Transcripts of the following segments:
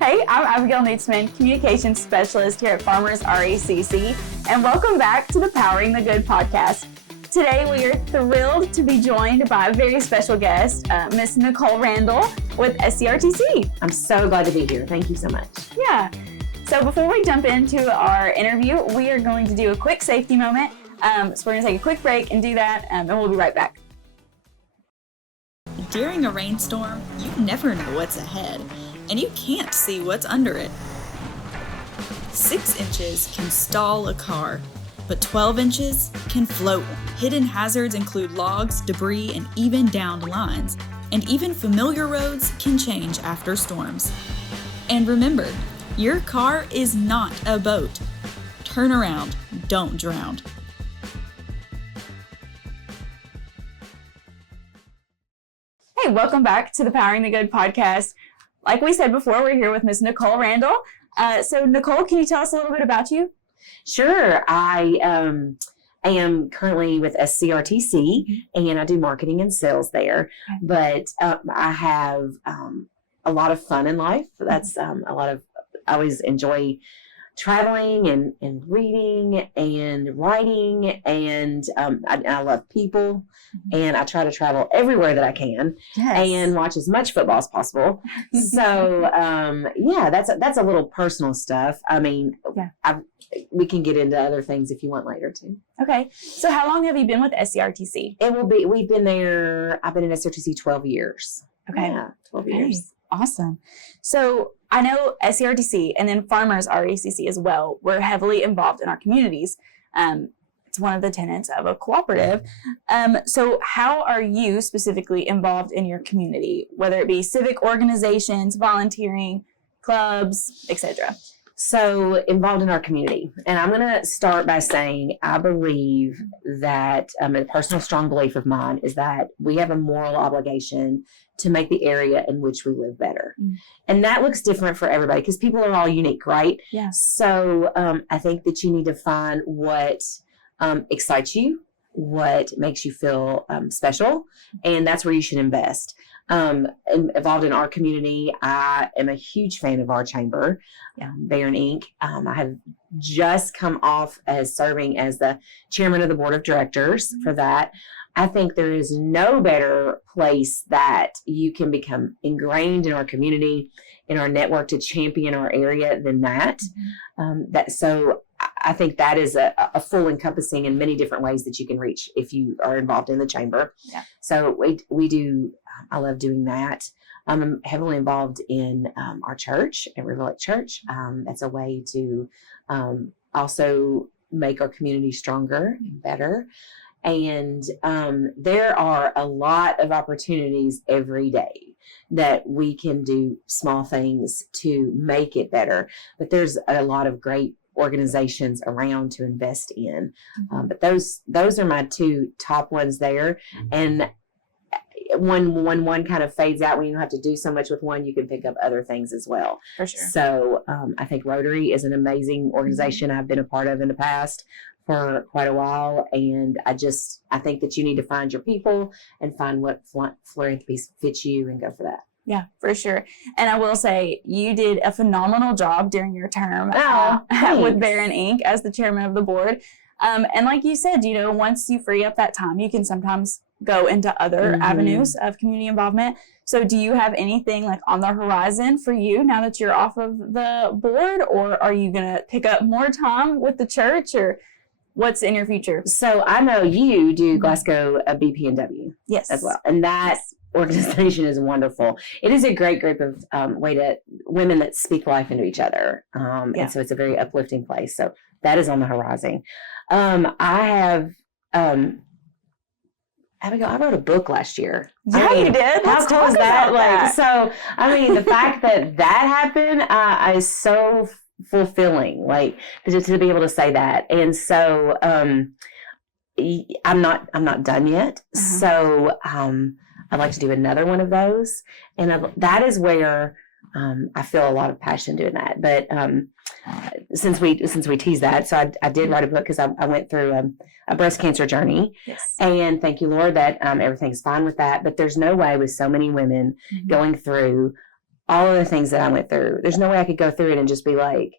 Hey, I'm Abigail Nutzman, Communications Specialist here at Farmers RECC, and welcome back to the Powering the Good podcast. Today, we are thrilled to be joined by a very special guest, Miss Nicole Randall with SCRTC. I'm so glad to be here. Thank you so much. Yeah. So before we jump into our interview, we are going to do a quick safety moment. So we're going to take a quick break and do that, and we'll be right back. During a rainstorm, you never know what's ahead, and you can't see what's under it. 6 inches can stall a car, but 12 inches can float. Hidden hazards include logs, debris, and even downed lines. And even familiar roads can change after storms. And remember, your car is not a boat. Turn around, don't drown. Hey, welcome back to the Powering the Good podcast. Like we said before, we're here with Miss Nicole Randall. So Nicole, can you tell us a little bit about you? Sure. I am currently with SCRTC, and I do marketing and sales there. But I have a lot of fun in life. That's I always enjoy traveling and reading and writing, and I love people, and I try to travel everywhere that I can and watch as much football as possible. So that's a little personal stuff. I mean, we can get into other things if you want later too. Okay. So how long have you been with SCRTC? We've been there, I've been in SCRTC 12 years. Okay. Yeah, 12 years. Awesome. So I know SCRTC and then Farmers RECC as well, we're heavily involved in our communities. It's one of the tenets of a cooperative. So how are you specifically involved in your community, whether it be civic organizations, volunteering, clubs, etc.? So involved in our community. And I'm going to start by saying I believe that a personal strong belief of mine is that we have a moral obligation to make the area in which we live better. And that looks different for everybody because people are all unique, right? Yeah. So I think that you need to find what excites you, what makes you feel special, and that's where you should invest. Involved in our community, I am a huge fan of our chamber, Baron Inc. I have just come off as serving as the chairman of the board of directors for that. I think there is no better place that you can become ingrained in our community, in our network to champion our area than that. So I think that is a full encompassing in many different ways that you can reach if you are involved in the chamber. Yeah. So we do, I love doing that. I'm heavily involved in our church at River Lake Church. That's a way to also make our community stronger and better. And there are a lot of opportunities every day that we can do small things to make it better. But there's a lot of great organizations around to invest in. But those are my two top ones there. And when one kind of fades out, when you don't have to do so much with one, you can pick up other things as well. For sure. So I think Rotary is an amazing organization I've been a part of in the past for quite a while. And I think that you need to find your people and find what philanthropy fits you and go for that. Yeah, for sure. And I will say you did a phenomenal job during your term with Baron Inc. as the chairman of the board. And like you said, once you free up that time, you can sometimes go into other avenues of community involvement. So do you have anything like on the horizon for you now that you're off of the board, or are you going to pick up more time with the church, or what's in your future? So I know you do Glasgow BPNW as well. And that organization is wonderful. It is a great group of women that speak life into each other. And so it's a very uplifting place. So that is on the horizon. I have, Abigail, I wrote a book last year. Yeah, you did. How cool is that? So, the fact that happened is so fulfilling, to be able to say that. And so, I'm not done yet. So, I'd like to do another one of those. And that is where I feel a lot of passion doing that. But since we teased that, so I did write a book because I went through a breast cancer journey. Yes. And thank you, Lord, that everything's fine with that. But there's no way with so many women going through all of the things that I went through. There's no way I could go through it and just be like,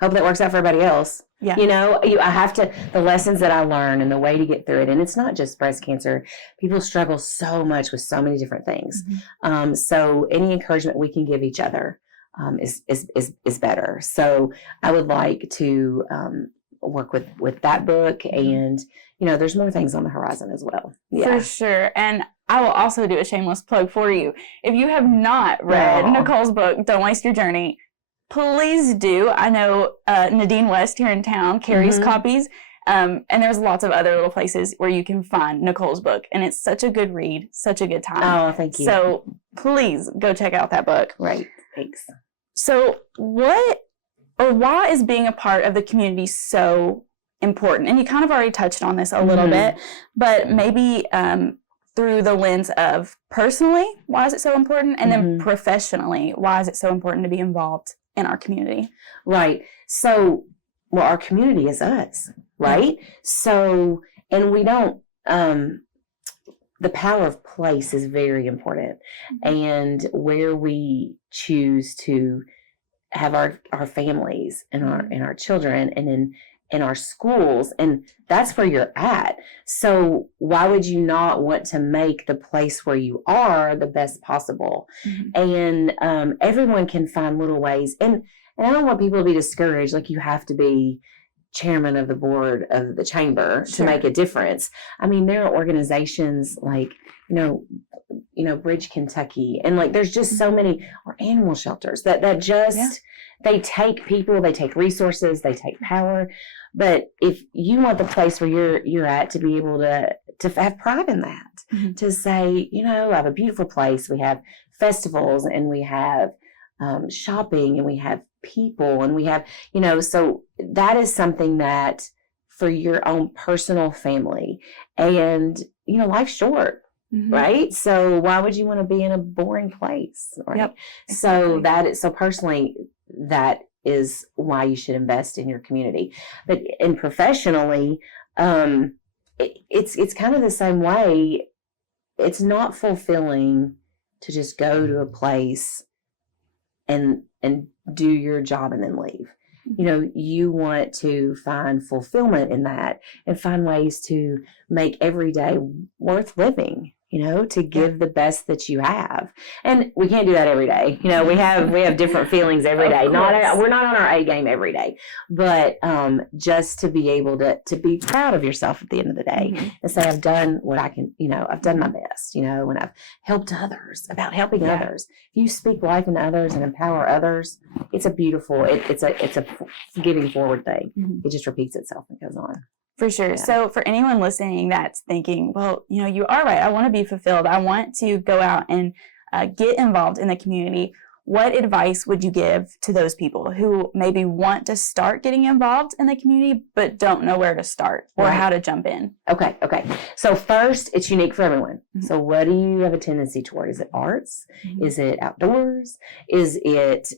hope that works out for everybody else. Yeah. I have to, the lessons that I learned and the way to get through it. And it's not just breast cancer. People struggle so much with so many different things. Mm-hmm. So any encouragement we can give each other is better. So I would like to work with that book, and there's more things on the horizon as well. For sure. And I will also do a shameless plug for you. If you have not read Nicole's book, Don't Waste Your Journey, please do. I know Nadine West here in town carries copies, and there's lots of other little places where you can find Nicole's book, and it's such a good read, such a good time. Oh, thank you. So please go check out that book. Right. Thanks. So why is being a part of the community so important? And you kind of already touched on this a little bit, but maybe through the lens of personally, why is it so important? And then professionally, why is it so important to be involved in our community? Right. So, our community is us, right? So, and we don't, the power of place is very important. And where we choose to have our families and our children, and in our schools, and that's where you're at. So why would you not want to make the place where you are the best possible? And everyone can find little ways. And I don't want people to be discouraged, like you have to be chairman of the board of the chamber to make a difference. I mean, there are organizations like, Bridge Kentucky, and like there's just so many, or animal shelters that just they take people, they take resources, they take power. But if you want the place where you're at to be able to have pride in that, to say, I have a beautiful place, we have festivals, and we have shopping, and we have people, and we have, so that is something that for your own personal family, and life's short. Right. So why would you want to be in a boring place? Right. Yep. Exactly. So personally, that is why you should invest in your community. But professionally, it's kind of the same way. It's not fulfilling to just go to a place and do your job and then leave. You want to find fulfillment in that and find ways to make every day worth living, to give the best that you have. And we can't do that every day. We have different feelings every day. We're not on our A game every day, but just to be able to be proud of yourself at the end of the day and say, I've done what I can, I've done my best, and I've helped others, about helping others. If you speak life into others and empower others, it's a beautiful, it's a giving forward thing. It just repeats itself and goes on. For sure. Yeah. So for anyone listening that's thinking, well, you are right, I want to be fulfilled, I want to go out and get involved in the community, what advice would you give to those people who maybe want to start getting involved in the community but don't know where to start or how to jump in? Okay. So first, it's unique for everyone. So what do you have a tendency toward? Is it arts? Is it outdoors? Is it,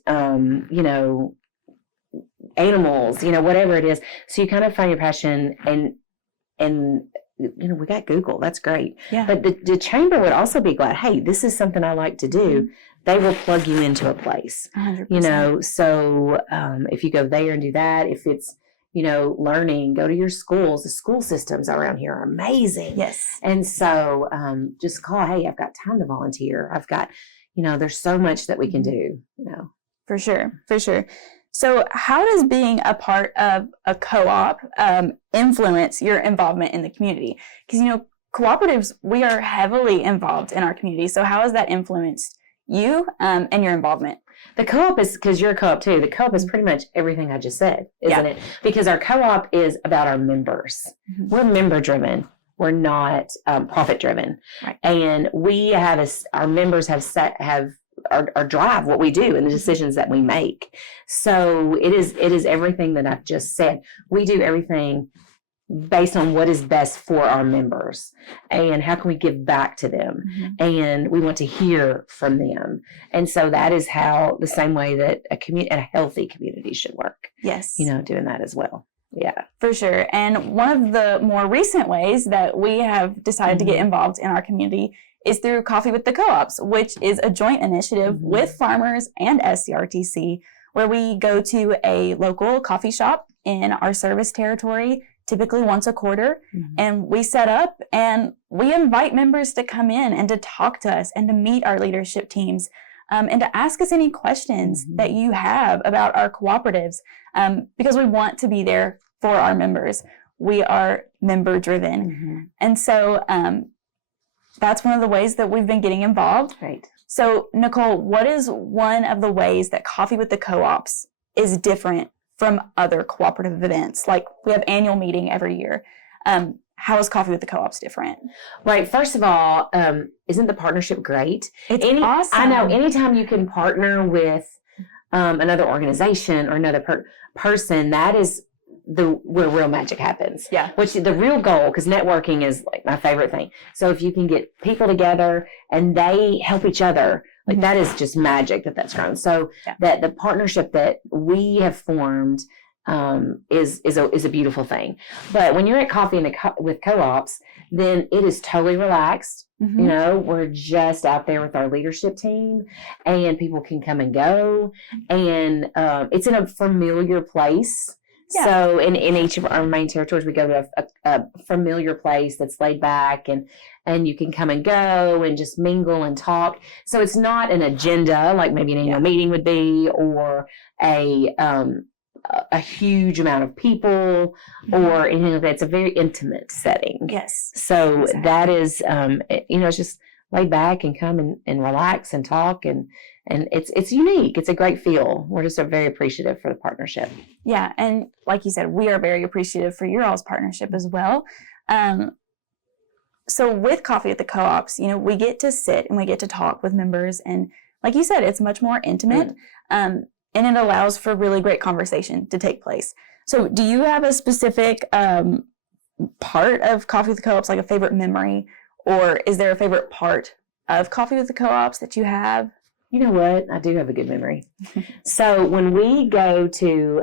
animals, whatever it is. So you kind of find your passion, and we got Google. That's great. Yeah. But the chamber would also be glad, hey, this is something I like to do. They will plug you into a place. 100%. So if you go there and do that, if it's, learning, go to your schools. The school systems around here are amazing. Yes. And so just call, hey, I've got time to volunteer. I've got, there's so much that we can do, For sure. So how does being a part of a co-op influence your involvement in the community? Because, cooperatives, we are heavily involved in our community. So how has that influenced you and your involvement? The co-op is, because you're a co-op too, the co-op is pretty much everything I just said, isn't it? Because our co-op is about our members. We're member driven. We're not profit driven. Right. And we have, our members have our drive what we do and the decisions that we make. So it is everything that I've just said. We do everything based on what is best for our members and how can we give back to them. And we want to hear from them. And so that is how, the same way that a healthy community should work. Yes. Doing that as well. Yeah, for sure. And one of the more recent ways that we have decided to get involved in our community is through Coffee with the Co-ops, which is a joint initiative with farmers and SCRTC, where we go to a local coffee shop in our service territory, typically once a quarter, and we set up and we invite members to come in and to talk to us and to meet our leadership teams, and to ask us any questions that you have about our cooperatives, because we want to be there for our members. We are member driven. And so that's one of the ways that we've been getting involved. Right. So, Nicole, what is one of the ways that Coffee with the Co-ops is different from other cooperative events? Like, we have annual meeting every year. How is Coffee with the Co-ops different? Right. First of all, isn't the partnership great? It's awesome. I know. Anytime you can partner with another organization or another person, that is where real magic happens. Yeah. Which the real goal, because networking is like my favorite thing. So if you can get people together and they help each other, like that is just magic that's grown. So that the partnership that we have formed is a beautiful thing. But when you're at Coffee with Co-ops, then it is totally relaxed. You know, we're just out there with our leadership team, and people can come and go, and it's in a familiar place. Yeah. So in each of our main territories, we go to a familiar place that's laid back, and you can come and go and just mingle and talk. So it's not an agenda like maybe an annual meeting would be, or a huge amount of people, or anything like that. It's a very intimate setting. Yes. So that is, it's just laid back and come and relax and talk, and it's unique. It's a great feel. We're just very appreciative for the partnership. Yeah, and like you said, we are very appreciative for your all's partnership as well. So with Coffee at the Co-ops, we get to sit and we get to talk with members, and like you said, it's much more intimate, and it allows for really great conversation to take place. So do you have a specific part of Coffee with the Co-ops, like a favorite memory, or is there a favorite part of Coffee with the Co-ops that you have? You know what? I do have a good memory. So when we go to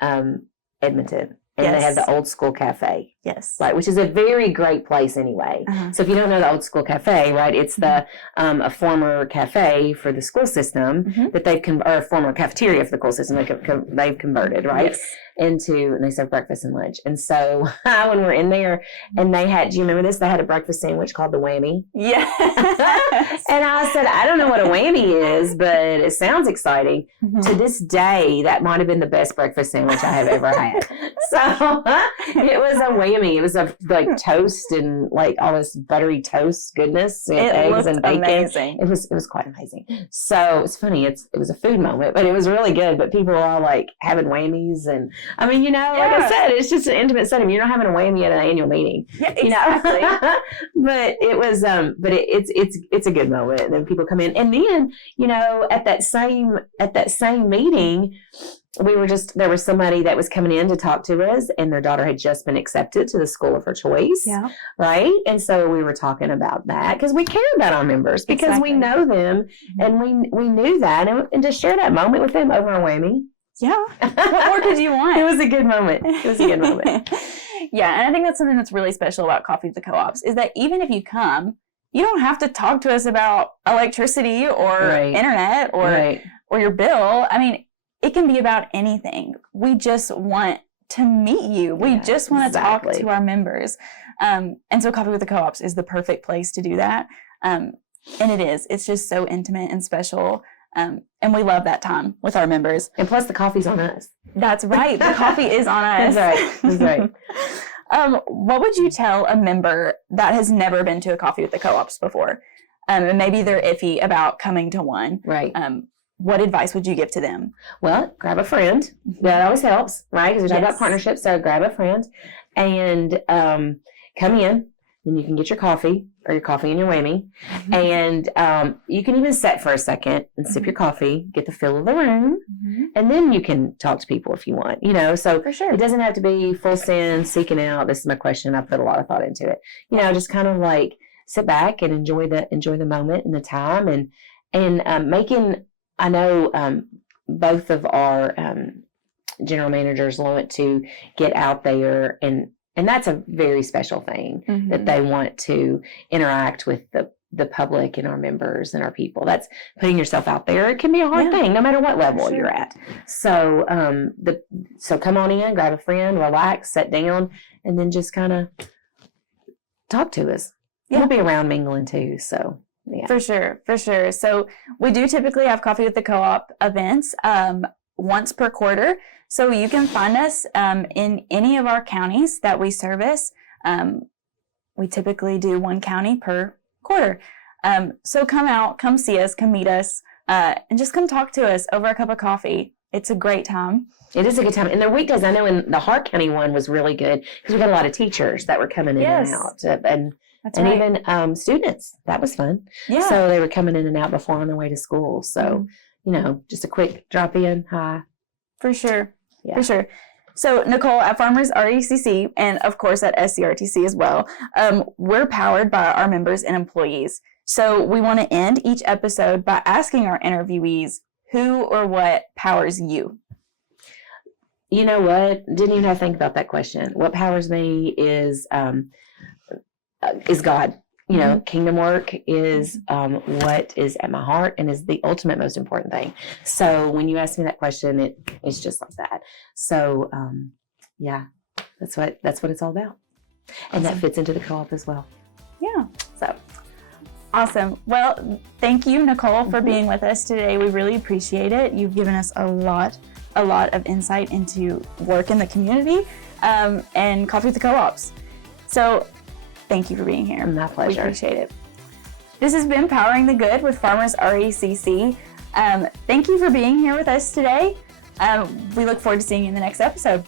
Edmonton, and they have the Old School Cafe. Yes. Right, which is a very great place anyway. So if you don't know the Old School Cafe, right, it's the a former cafe for the school system that they've or a former cafeteria for the school system they've converted, right, into, and they serve breakfast and lunch. And so when we're in there, and they had, do you remember this? They had a breakfast sandwich called the Whammy. Yeah. And I said, I don't know what a whammy is, but it sounds exciting. To this day, that might have been the best breakfast sandwich I have ever had. So it was a whammy. It was like toast and like all this buttery toast goodness and eggs and bacon. Amazing. It was quite amazing. So it's funny. It was a food moment, but it was really good. But people were all like having whammies, and I mean, like I said, it's just an intimate setting. You're not having a whammy at an annual meeting. Yeah, exactly. But it was, it's a good moment. And then people come in, and then at that same meeting, there was somebody that was coming in to talk to us, and their daughter had just been accepted to the school of her choice. Yeah. Right. And so we were talking about that because we care about our members, because we know them, and we knew that, and to share that moment with them over a whammy. Yeah. What more could you want? It was a good moment. Yeah. And I think that's something that's really special about Coffee with the Co-ops, is that even if you come, you don't have to talk to us about electricity or internet or your bill. I mean, it can be about anything. We just want to meet you. We just want to talk to our members. And so Coffee with the Co-ops is the perfect place to do that. And it is. It's just so intimate and special. And we love that time with our members. And plus the coffee's on us. That's right. The coffee is on us. That's right. What would you tell a member that has never been to a Coffee with the Co-ops before? And maybe they're iffy about coming to one. Right. What advice would you give to them? Well, grab a friend. That always helps, right? Because we're talking about partnerships. So grab a friend and come in. Then you can get your coffee or your coffee and your whammy. And you can even sit for a second and sip your coffee, get the feel of the room. And then you can talk to people if you want, So for sure. It doesn't have to be full send, seeking out. This is my question. I put a lot of thought into it. Just kind of like sit back and enjoy the moment and the time, and making. I know both of our general managers want to get out there and And that's a very special thing that they want to interact with the public and our members and our people. That's putting yourself out there. It can be a hard thing, no matter what level you're at. So, so come on in, grab a friend, relax, sit down, and then just kind of talk to us. We'll be around mingling too. So, yeah. For sure. So we do typically have Coffee with the Co-op events once per quarter. So you can find us in any of our counties that we service. We typically do one county per quarter. So come out, come see us, come meet us, and just come talk to us over a cup of coffee. It's a great time. It is a good time. And the weekdays, I know in the Hart County one was really good because we got a lot of teachers that were coming in and out. Even students. That was fun. Yeah. So they were coming in and out before on their way to school. So, just a quick drop in. Hi. For sure. Yeah. For sure. So, Nicole, at Farmers RECC, and of course at SCRTC as well, we're powered by our members and employees. So we want to end each episode by asking our interviewees, who or what powers you? You know what? Didn't even have to think about that question. What powers me is God. Kingdom work is what is at my heart and is the ultimate most important thing. So when you ask me that question, it's just like that. So that's what it's all about. And that fits into the co-op as well. Yeah. So awesome. Well, thank you, Nicole, for being with us today. We really appreciate it. You've given us a lot of insight into work in the community and Coffee with the Co-ops. So thank you for being here. My pleasure. We appreciate it. This has been Powering the Good with Farmers RECC. Thank you for being here with us today. We look forward to seeing you in the next episode.